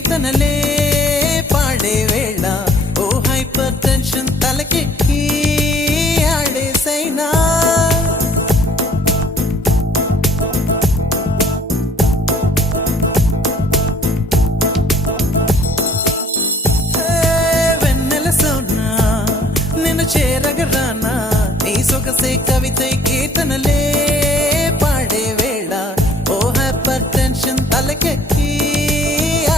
కీర్తనలే పాడే వేళ ఓ hyper tension తలకెక్కి ఆడేసైనా వెన్నెల సోనా నిన్ను చేరగరానా నీ సొగసే కవితై